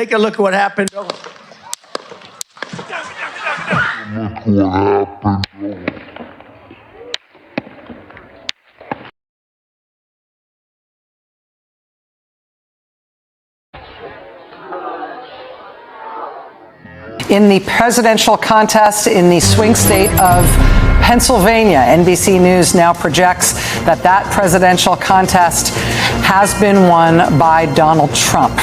Take a look at what happened. In the presidential contest in the swing state of Pennsylvania, NBC News now projects that that presidential contest has been won by Donald Trump.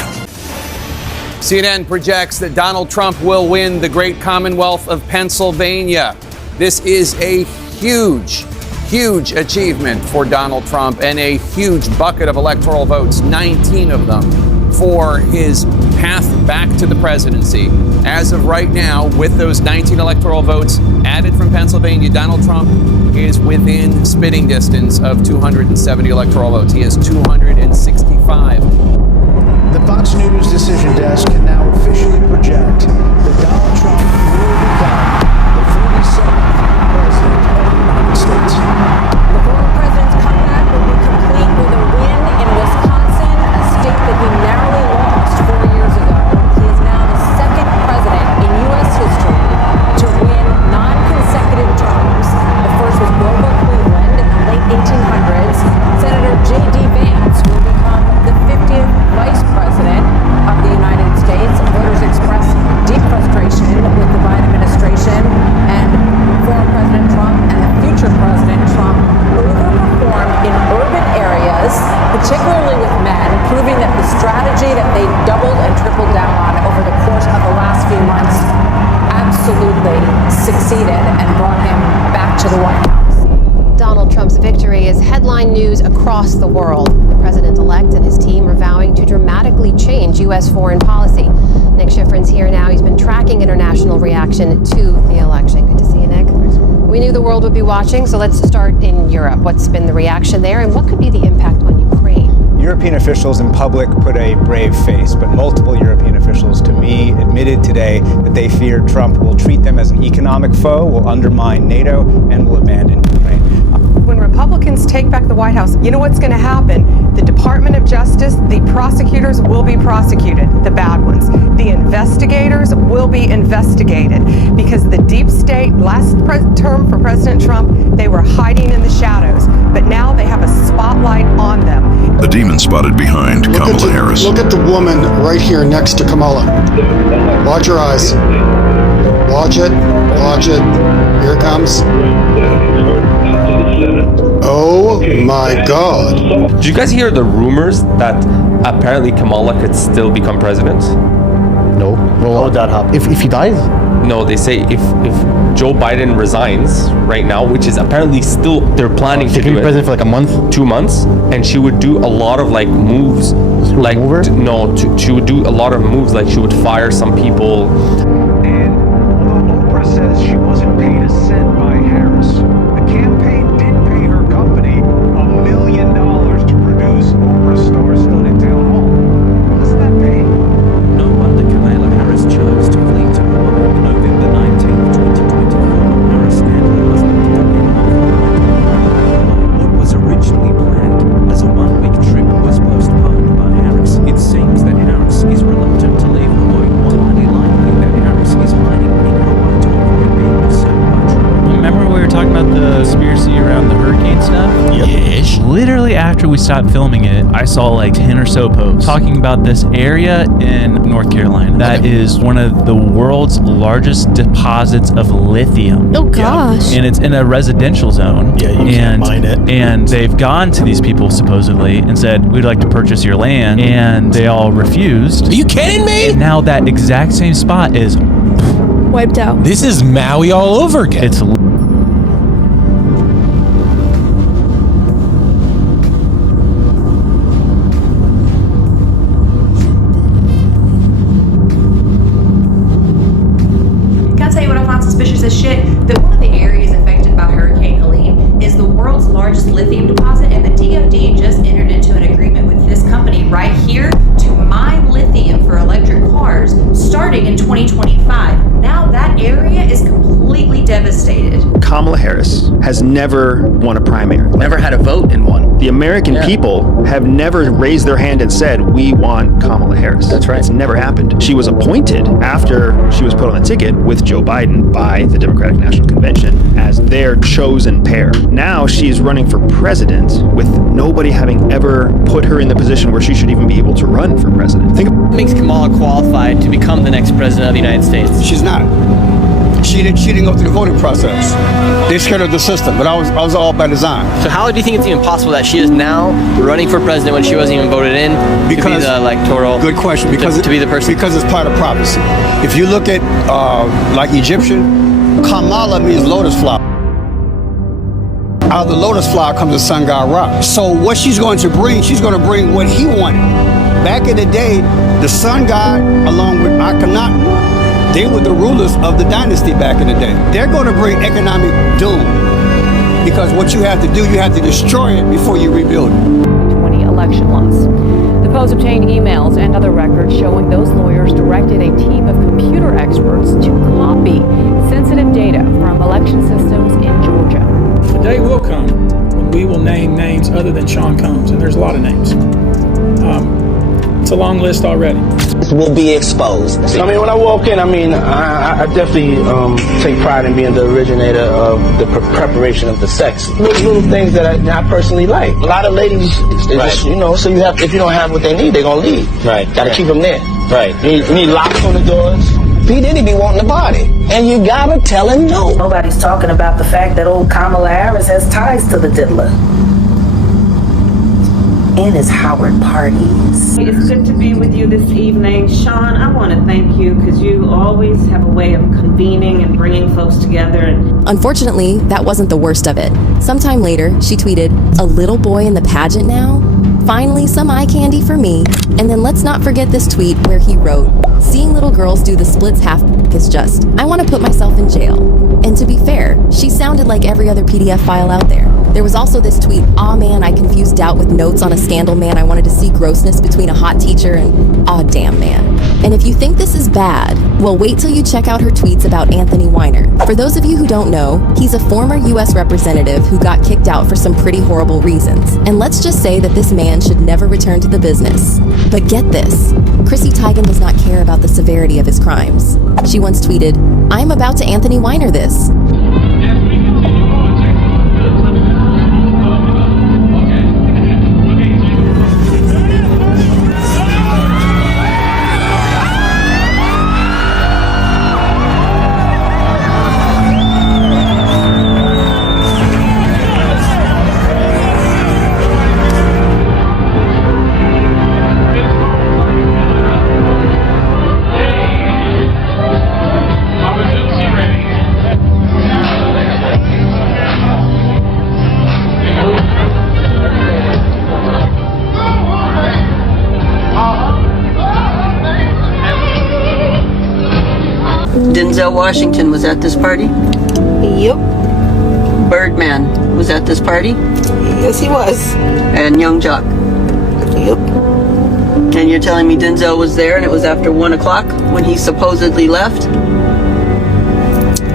CNN projects that Donald Trump will win the great Commonwealth of Pennsylvania. This is a huge, huge achievement for Donald Trump and a huge bucket of electoral votes, 19 of them, for his path back to the presidency. As of right now, with those 19 electoral votes added from Pennsylvania, Donald Trump is within spitting distance of 270 electoral votes. He has 265. The Fox News decision desk can now officially project that Donald Trump will become the 47th president of the United States. The former president's comeback will be complete with a win in Wisconsin, a state that he narrowly lost 4 years ago. He is now the second president in U.S. history to win non-consecutive terms. The first was Grover Cleveland in the late 1800s. Senator J.D. Vance will become the 50th vice president of the United States. Voters expressed deep frustration with the Biden administration and former President Trump and the future President Trump overperformed in urban areas, particularly with men, proving that the strategy that they doubled and tripled down on over the course of the last few months absolutely succeeded and brought him back to the White House. Donald Trump's victory is headline news across the world. The president-elect and his team are vowing to dramatically change U.S. foreign policy. Nick Schifrin's here now. He's been tracking international reaction to the election. Good to see you, Nick. We knew the world would be watching, so let's start in Europe. What's been the reaction there, and what could be the impact on Ukraine? European officials in public put a brave face, but multiple European officials to me admitted today that they fear Trump will treat them as an economic foe, will undermine NATO, and will abandon Ukraine. When Republicans take back the White House, you know what's going to happen? The Department of Justice, the prosecutors will be prosecuted, the bad ones. The investigators will be investigated because the deep state, last term for President Trump, they were hiding in the shadows, but now they have a spotlight on them. A demon spotted behind Kamala Harris. Look at the woman right here next to Kamala. Watch her eyes. Watch it. Watch it. Here it comes. Oh my God. Did you guys hear the rumors that apparently Kamala could still become president? No. Well, how would that happen? If he dies? No, they say if Joe Biden resigns right now, which is apparently still they're planning to be president for like a month, 2 months, and she would do a lot of like moves, like she would do a lot of moves, like she would fire some people. And although Oprah says she wasn't paid a cent by Harris, the campaign did pay her company $1 million to produce Oprah star-studded town hall. What's that pay? No wonder Kamala Harris chose to flee to November 19th, 2024. Harris and her husband took in what was originally planned as a one-week trip was postponed by Harris. It seems that Harris is reluctant to leave Hawaii. Highly likely that Harris is hiding in Hawaii to avoid being observed by Trump. Remember we were talking about the conspiracy around the hurricane stuff? Yes. Literally after we stopped filming it, I saw like 10 or so posts talking about this area in North Carolina that is one of the world's largest deposits of lithium. Oh gosh. And it's in a residential zone. Yeah, you can't mine it. And they've gone to these people supposedly and said, we'd like to purchase your land. And they all refused. Are you kidding me? And now that exact same spot is wiped out. This is Maui all over again. It's suspicious as shit that one of the areas affected by Hurricane Helene is the world's largest lithium deposit, and the DoD just entered into an agreement with this company right here to mine lithium for electric cars starting in 2025. Now that area is completely completely devastated. Kamala Harris has never won a primary. Never had a vote in one. The American people have never raised their hand and said, we want Kamala Harris. That's right. It's never happened. She was appointed after she was put on the ticket with Joe Biden by the Democratic National Convention as their chosen pair. Now she's running for president with nobody having ever put her in the position where she should even be able to run for president. What makes Kamala qualified to become the next president of the United States? She's not. She didn't go through the voting process. They scared of the system, but I was all by design. So how do you think it's even possible that she is now running for president when she wasn't even voted in to be the electoral? Good question. Because to be the person. Because it's part of prophecy. If you look at like Egyptian, Kamala means lotus flower. Out of the lotus flower comes the sun god Ra. So what she's going to bring what he wanted. Back in the day, the sun god, along with Akhenaten, they were the rulers of the dynasty back in the day. They're going to bring economic doom because what you have to do, you have to destroy it before you rebuild it. 20 election loss. The Post obtained emails and other records showing those lawyers directed a team of computer experts to copy sensitive data from election systems in Georgia. The day will come when we will name names other than Sean Combs, and there's a lot of names. It's a long list already. Will be exposed. I mean, when I walk in, I definitely take pride in being the originator of the preparation of the sex. Little things that I personally like. A lot of ladies, just, so you have, if you don't have what they need, they're gonna leave. Right. Gotta keep them there. Right. You need locks on the doors. P. Diddy be wanting the body, and you gotta tell him no. Nobody's talking about the fact that old Kamala Harris has ties to the diddler and his Howard parties. It's good to be with you this evening. Sean, I want to thank you because you always have a way of convening and bringing folks together. Unfortunately, that wasn't the worst of it. Sometime later, she tweeted, "A little boy in the pageant now? Finally, some eye candy for me." And then let's not forget this tweet where he wrote, "Seeing little girls do the splits half is just, I want to put myself in jail." And to be fair, she sounded like every other PDF file out there. There was also this tweet, "Aw man, I confused doubt with notes on a scandal man. I wanted to see grossness between a hot teacher and aw damn man." And if you think this is bad, well, wait till you check out her tweets about Anthony Weiner. For those of you who don't know, he's a former US representative who got kicked out for some pretty horrible reasons. And let's just say that this man should never return to the business. But get this, Chrissy Teigen does not care about the severity of his crimes. She once tweeted, "I am about to Anthony Weiner this." Denzel Washington was at this party? Yep. Birdman was at this party? Yes, he was. And Young Jock? Yep. And you're telling me Denzel was there and it was after 1 o'clock when he supposedly left?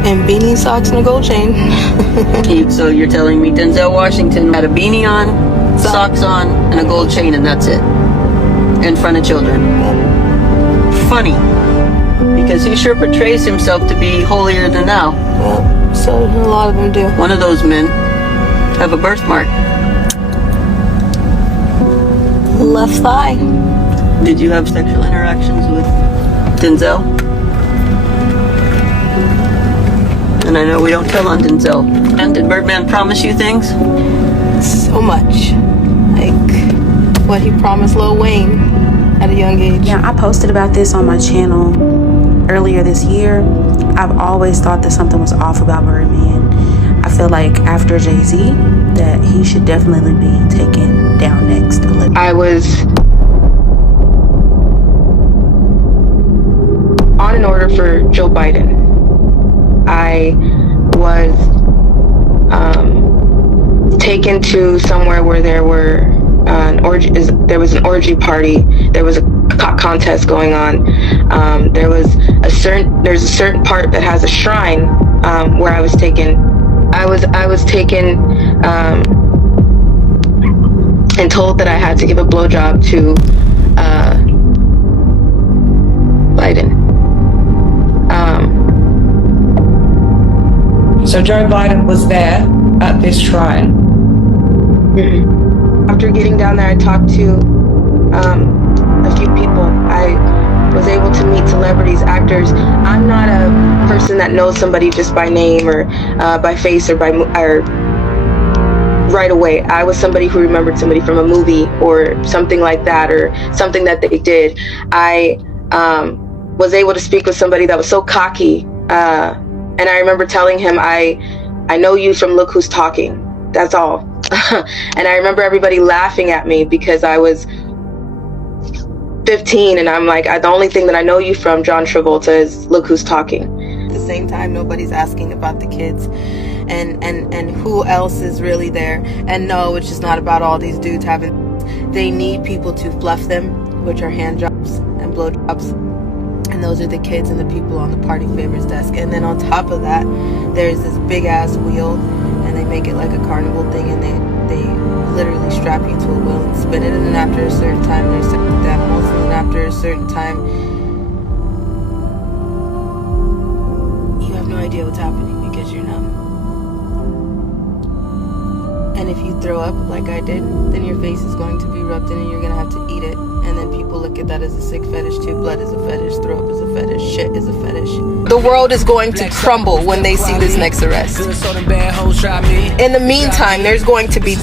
And beanie, socks, and a gold chain. So you're telling me Denzel Washington had a beanie on, socks on, and a gold chain, and that's it? In front of children? Funny. Because he sure portrays himself to be holier than thou. Well, so a lot of them do. One of those men have a birthmark. Left thigh. Did you have sexual interactions with Denzel? And I know we don't tell on Denzel. And did Birdman promise you things? So much. Like what he promised Lil Wayne at a young age. Yeah, I posted about this on my channel earlier this year. I've always thought that something was off about Birdman. I feel like after Jay-Z, that he should definitely be taken down next. I was on an order for Joe Biden. I was taken to somewhere where there were there was an orgy party. There was a contest going on. There's a certain part that has a shrine where I was taken. I was taken and told that I had to give a blowjob to Biden. So Joe Biden was there at this shrine. After getting down there, I talked to a few people. I was able to meet celebrities, actors. I'm not a person that knows somebody just by name or by face or right away. I was somebody who remembered somebody from a movie or something like that, or something that they did. I was able to speak with somebody that was so cocky, and I remember telling him, I know you from Look Who's Talking. That's all. And I remember everybody laughing at me because I was 15, and I'm like, the only thing that I know you from, John Travolta, is Look Who's Talking. At the same time, nobody's asking about the kids and who else is really there. And no, it's just not about all these dudes having. They need people to fluff them, which are hand jobs and blow jobs. And those are the kids and the people on the party favors desk. And then on top of that, there's this big ass wheel, and they make it like a carnival thing, and they literally strap you to a wheel and spin it, and then after a certain time there's sex with animals, and then after a certain time you have no idea what's happening because you're numb. And if you throw up like I did, then your face is going to be rubbed in and you're going to have to eat it. And then people look at that as a sick fetish too. Blood is a fetish, throw up is a fetish, shit is a fetish. The world is going to crumble when they see this next arrest. In the meantime, there's going to be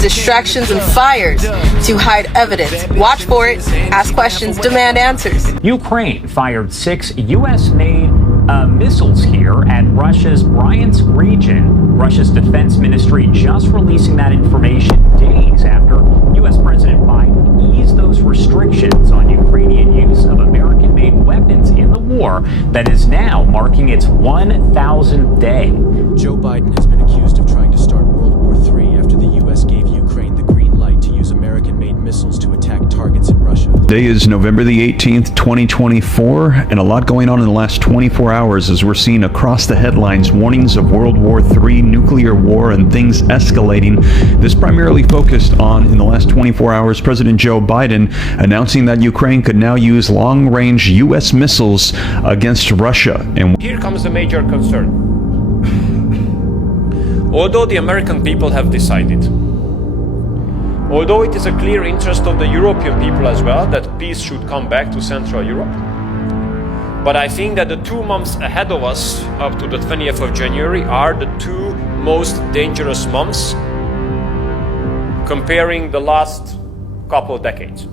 distractions and fires to hide evidence. Watch for it, ask questions, demand answers. Ukraine fired 6 U.S.-made missiles here at Russia's Bryansk region. Russia's defense ministry just releasing that information days after U.S. President Biden eased those restrictions on Ukrainian use of American-made weapons in the war that is now marking its 1,000th day. Joe Biden has been accused of trying to start World War III after the U.S. gave Ukraine the green light to use American-made missiles to attack targets in Russia. Today is November the 18th, 2024, and a lot going on in the last 24 hours as we're seeing across the headlines warnings of World War III, nuclear war, and things escalating. This primarily focused on, in the last 24 hours, President Joe Biden announcing that Ukraine could now use long-range U.S. missiles against Russia. And here comes the major concern. Although the American people have decided, although it is a clear interest of the European people as well that peace should come back to Central Europe, but I think that the 2 months ahead of us, up to the 20th of January, are the 2 most dangerous months comparing the last couple of decades.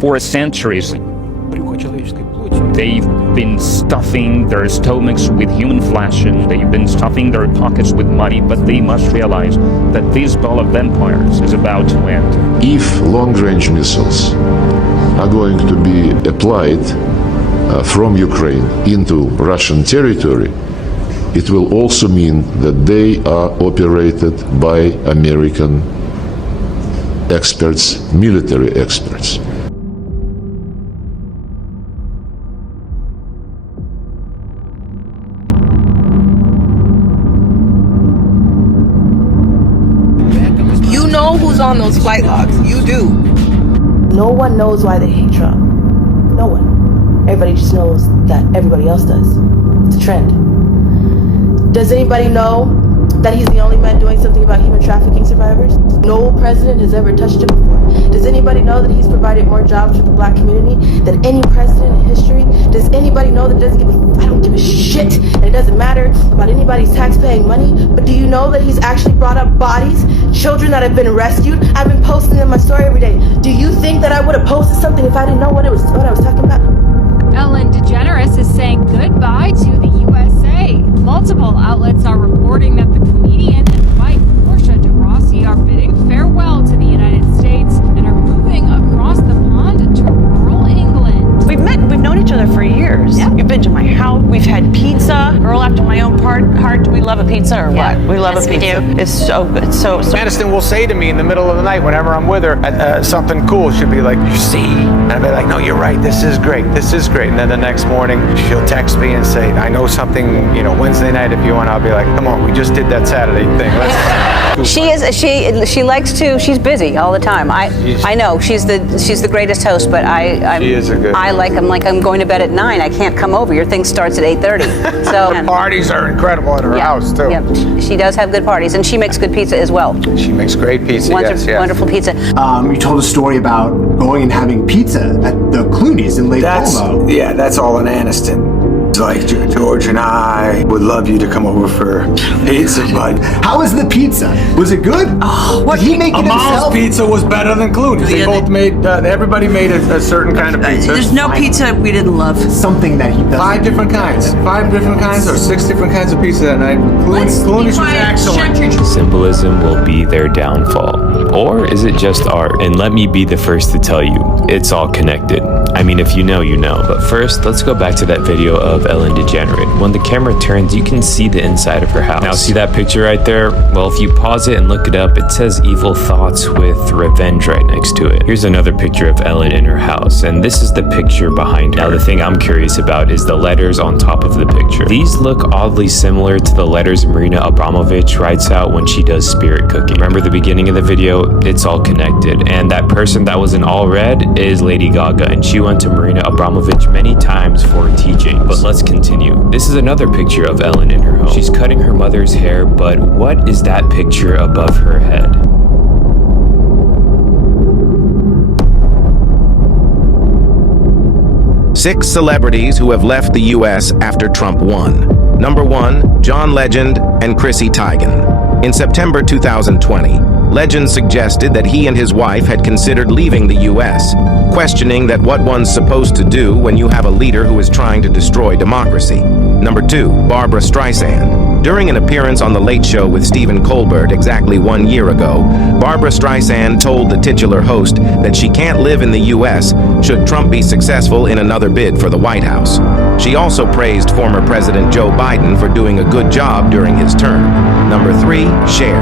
For centuries, they've been stuffing their stomachs with human flesh and they've been stuffing their pockets with money, but they must realize that this ball of vampires is about to end. If long-range missiles are going to be applied from Ukraine into Russian territory, it will also mean that they are operated by American experts, military experts. You know who's on those flight logs. You do. No one knows why they hate Trump. No one. Everybody just knows that everybody else does. It's a trend. Does anybody know that he's the only man doing something about human trafficking survivors? No president has ever touched it before. Does anybody know that he's provided more jobs for the black community than any president in history? Does anybody know that it doesn't give a I don't give a shit, and it doesn't matter about anybody's tax-paying money? But do you know that he's actually brought up bodies, children that have been rescued? I've been posting in my story every day. Do you think that I would have posted something if I didn't know what I was talking about? Ellen DeGeneres is saying goodbye to the USA. Multiple outlets are reporting that the comedian and wife Portia de Rossi are bidding farewell to the United States cottage in my house. We've had pizza. Girl after my own heart. Do we love a pizza or what? We love a pizza. We do. It's so good. So Aniston will say to me in the middle of the night whenever I'm with her, something cool. She'll be like, "You see?" And I'll be like, "No, you're right. This is great. This is great." And then the next morning, she'll text me and say, "I know something. Wednesday night if you want." I'll be like, "Come on, we just did that Saturday thing. Let's." She likes to. She's busy all the time. I know she's the greatest host, but She is a good. I'm going to bed at 9. I can't come over. Your thing starts at 8:30. So the parties are incredible at her house too. Yeah, she does have good parties, and she makes good pizza as well. She makes great pizza. Wonderful pizza. You told a story about going and having pizza at the Clooney's in Lake Como. Yeah, that's all in Aniston. Like George and I would love you to come over for pizza, but how was the pizza? Was it good? Did he make it himself? Amal's pizza was better than Clooney's. They both made. Everybody made a certain kind of pizza. There's no pizza we didn't love. Something that he does. 5 different kinds. 5 different kinds or 6 different kinds of pizza that night. Clooney's was excellent. Symbolism will be their downfall. Or is it just art? And let me be the first to tell you, it's all connected. I mean, if you know, you know. But first, let's go back to that video of Ellen DeGenerate. When the camera turns, you can see the inside of her house. Now, see that picture right there? Well, if you pause it and look it up, it says evil thoughts with revenge right next to it. Here's another picture of Ellen in her house, and this is the picture behind her. Now, the thing I'm curious about is the letters on top of the picture. These look oddly similar to the letters Marina Abramovich writes out when she does spirit cooking. Remember the beginning of the video? It's all connected, and that person that was in all red is Lady Gaga, and she went to Marina Abramovich many times for teaching. But let's continue. This is another picture of Ellen in her home. She's cutting her mother's hair, but what is that picture above her head? Six celebrities who have left the U.S. after Trump won. Number 1, John Legend and Chrissy Teigen. In September 2020, Legend suggested that he and his wife had considered leaving the U.S., questioning that what one's supposed to do when you have a leader who is trying to destroy democracy. Number 2, Barbra Streisand. During an appearance on The Late Show with Stephen Colbert exactly 1 year ago, Barbra Streisand told the titular host that she can't live in the U.S. should Trump be successful in another bid for the White House. She also praised former President Joe Biden for doing a good job during his term. Number 3, Cher.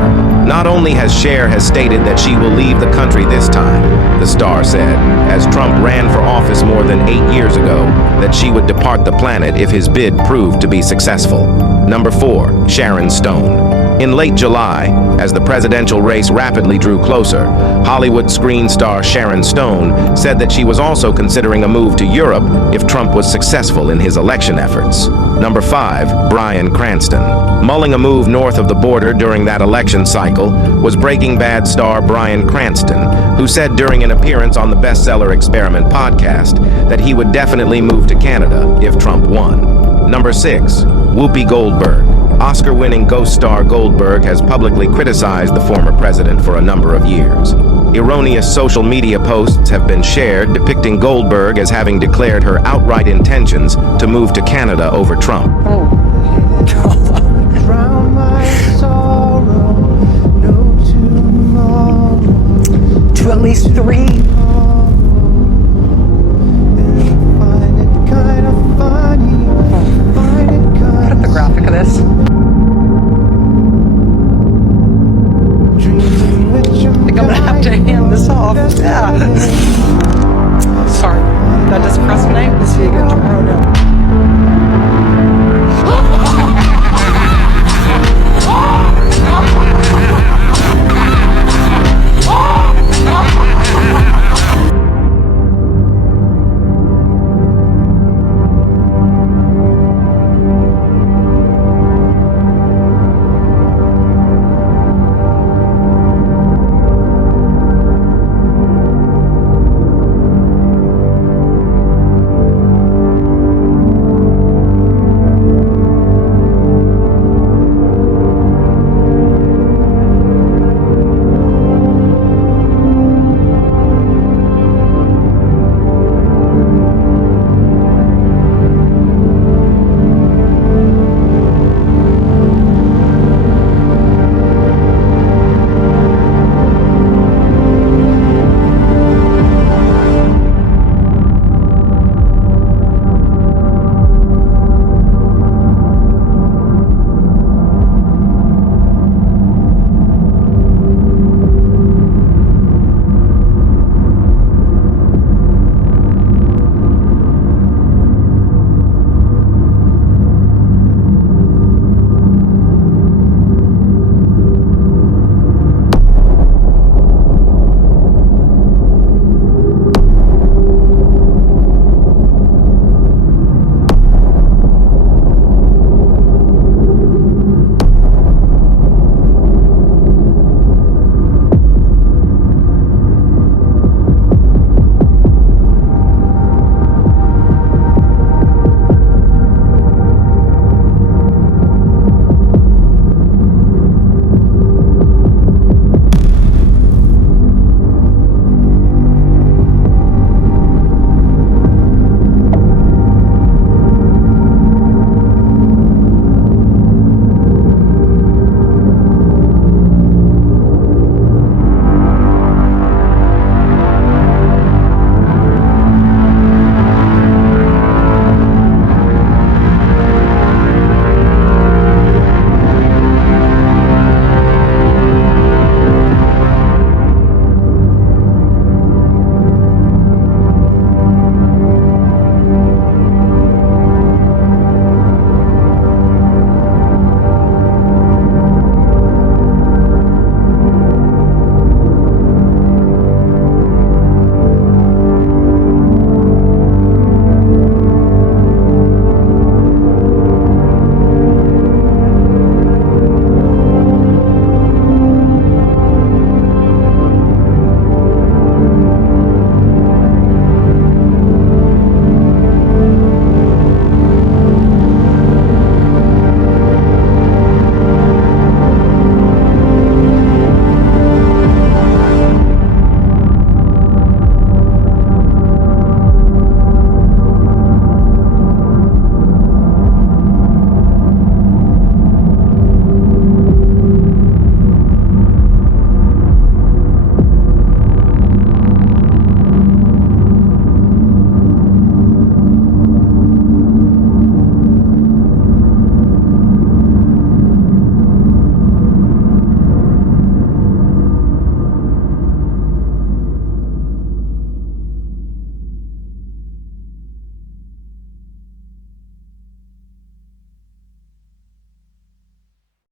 Not only has Cher stated that she will leave the country this time, the star said, as Trump ran for office more than 8 years ago, that she would depart the planet if his bid proved to be successful. Number 4, Sharon Stone. In late July, as the presidential race rapidly drew closer, Hollywood screen star Sharon Stone said that she was also considering a move to Europe if Trump was successful in his election efforts. Number 5, Bryan Cranston. Mulling a move north of the border during that election cycle was Breaking Bad star Bryan Cranston, who said during an appearance on the Bestseller Experiment podcast that he would definitely move to Canada if Trump won. Number 6, Whoopi Goldberg. Oscar-winning Ghost star Goldberg has publicly criticized the former president for a number of years. Erroneous social media posts have been shared depicting Goldberg as having declared her outright intentions to move to Canada over Trump. To at least 3